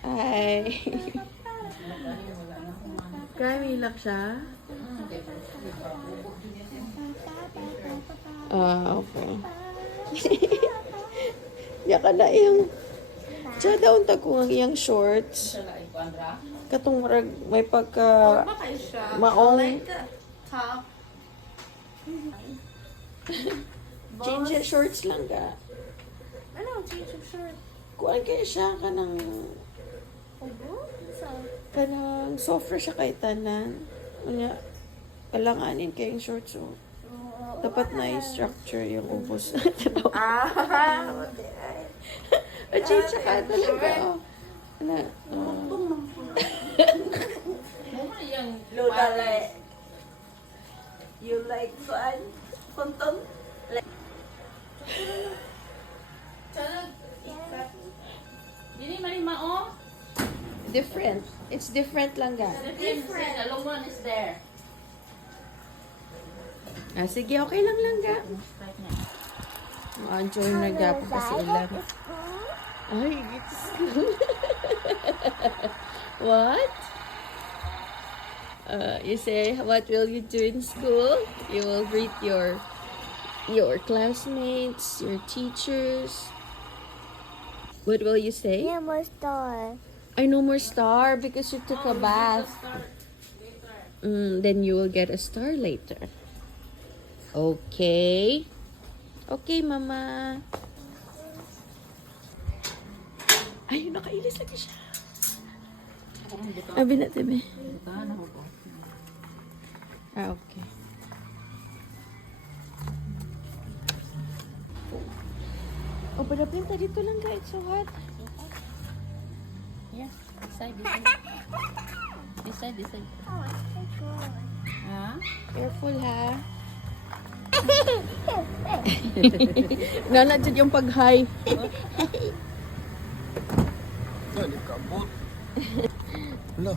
Ay. Kaya may ilak siya? Okay. Ya ka na iyang... Diya daw ko ang iyang shorts. Katong may pagka... maong... Top. Change your shorts lang ka. Ano, change of shirt. Kuan kaya siya kanang... Kanang softer siya kay tanan. Kanya, kalanganin kayong shorts. So. Dapat na i-structure yung ubos. Change siya ka talaga. Ano? Lola, you like fun? Kuntong? Dini malima oh. Different. It's different lang ga. Different. The long one is there. Sige, okay lang ga. Ma-enjoy na ga pa kasi ilan. Ay, it's school. What? You say, what will you do in school? You will greet your classmates, your teachers. What will you say? No more star. I no more star because you took a bath. Then you will get a star later. Okay. Okay, Mama. Ay, nakailis lagi siya. Abi na, Tibe. Okay. Oh, pinta dito lang guys. So hot. Yeah. Decide. Decide. Oh, it's so good. Ha? Careful, ha? Nanadyan yung pag-high. Ano kabot? Wala.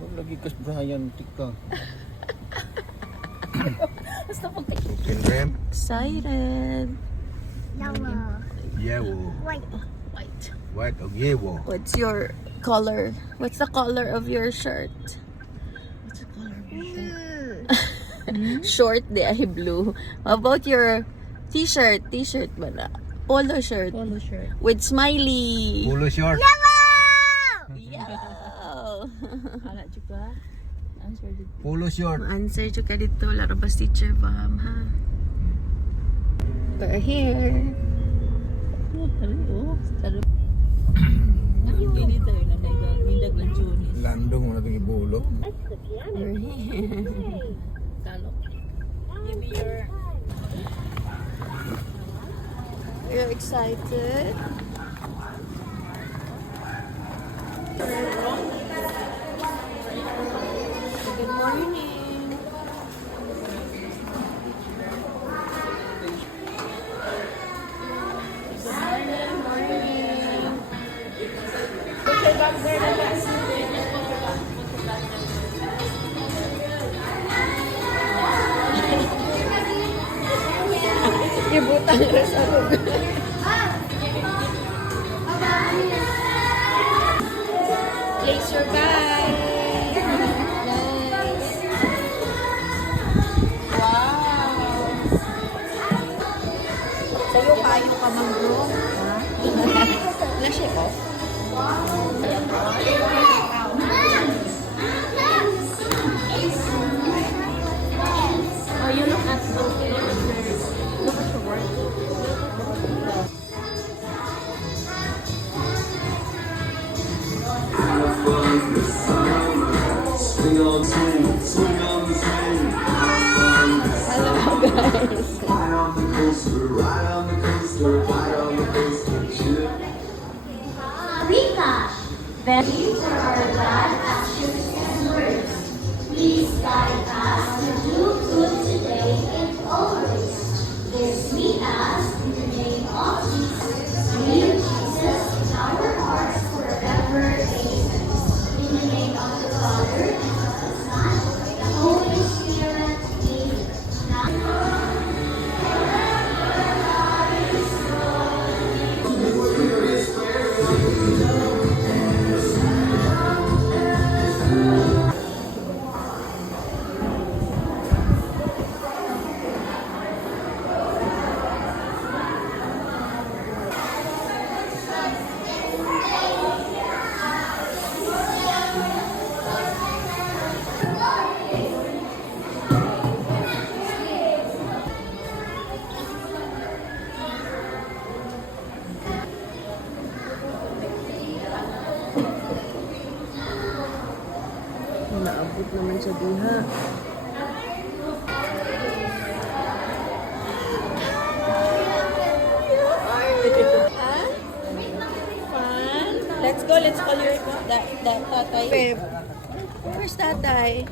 Huwag lagi kas Brian TikTok. Okay, Ren. Excited. Yellow. Yellow. White. White o yellow. What's your color? What's the color of your shirt? Short, di ay blue. How about your t-shirt? T-shirt ba na? Polo shirt. Polo shirt. With smiley. Polo short. Yellow. Ala juga. Answer the Polo short. Answer juga dito. Larabas teacher paham ha. We're here. Sarap. Ini tayo na nindag ng Junis. Landong mo na itong ibulo. We're here. Talok. Give me your... You're excited? Good morning. Ibutang res ako. Place your bag. Nice. Wow. Sa'yo kayo ka mang bro. Na-shake off? Oh, you look at those pictures. Look at your work. Hello guys. Ride on the coaster, ride on the coaster, ride on the coaster. Rika. These are our God actions and words. Please guide us to do good today and always. This we ask in the name of Jesus. Dear Jesus, in our hearts forever. Amen. In the name of the Father, and of the Son, and the Holy Spirit. Amen. cute naman siya diha. Fun. Let's go. Let's call your that tatay. Babe. Where's tatay?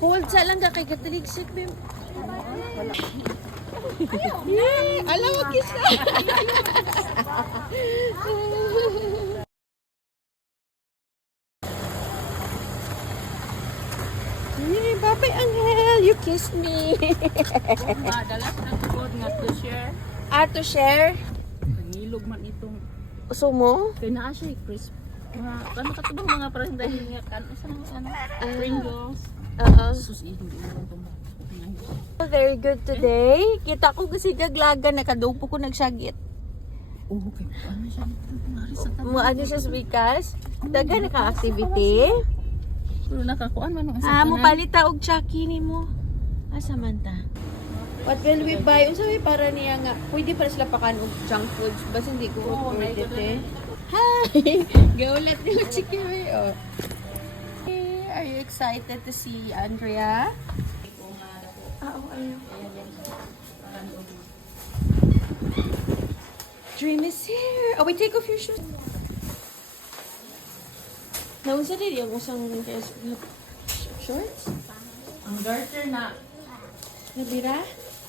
Hold sa lang ka kay kataligsik, babe. Yeah, alam mo kiss na. Yeah, Babay Angel, you kissed me. Dalas na tugod nga to share. To share? Nangilog man itong Gusto mo? kay naa siya crisp. Ano katubang mga parang dahil nga kan sa ano Pringles. Sus hindi mo to. Very good today. Kita ko kasi gaglaga, nakadupo ko nagsagit. Oh, okay. Ano siya? Ano siya sa Vikas? Daga naka-activity. Pero nakakuan man ang Mo palita og Chucky ni mo. Samantha. What will we buy? Unsa may para niya nga? Pwede para sila pakan og junk foods. Basta hindi ko order it eh. Hi! Gaulat ni Chiki May. Oh. Hey, are you excited to see Andrea? Ayun. Dream is here. Oh, wait, take off your shoes. Naunsa din yung usang shorts? ang garter na. Nabira?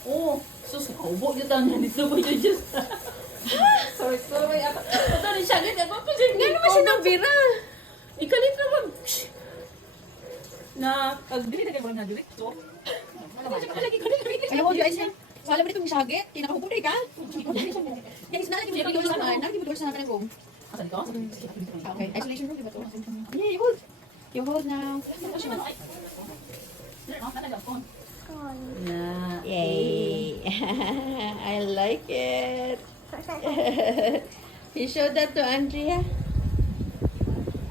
Oh, sus kaubo gyud ang dito ko yung just. Sorry. Ato ni siya gid ba pa siya. Nga naman siya nabira. Ikalit na mag. Na agdili na kay na direct to. Alam mo, yung ayos niya. Wala mo dito yung sagit. Tinakahupo ka. Guys, nalagay mo yung sa man. Nalagay mo yung sa ng room. Asan ko? Okay, isolation room, diba to? Yeah, you hold. You hold now. Yay. I like it. You show that to Andrea?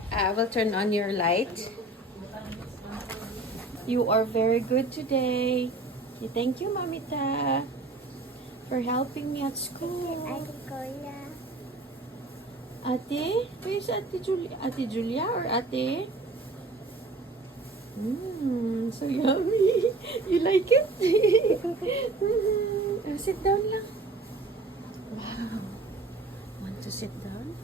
I will turn on your light. You are very good today. Thank you, Mamita, for helping me at school. Ate? Where's Ate Julia? Ate Julia or Ate? So yummy. You like it? Sit down lang. Wow. Want to sit down?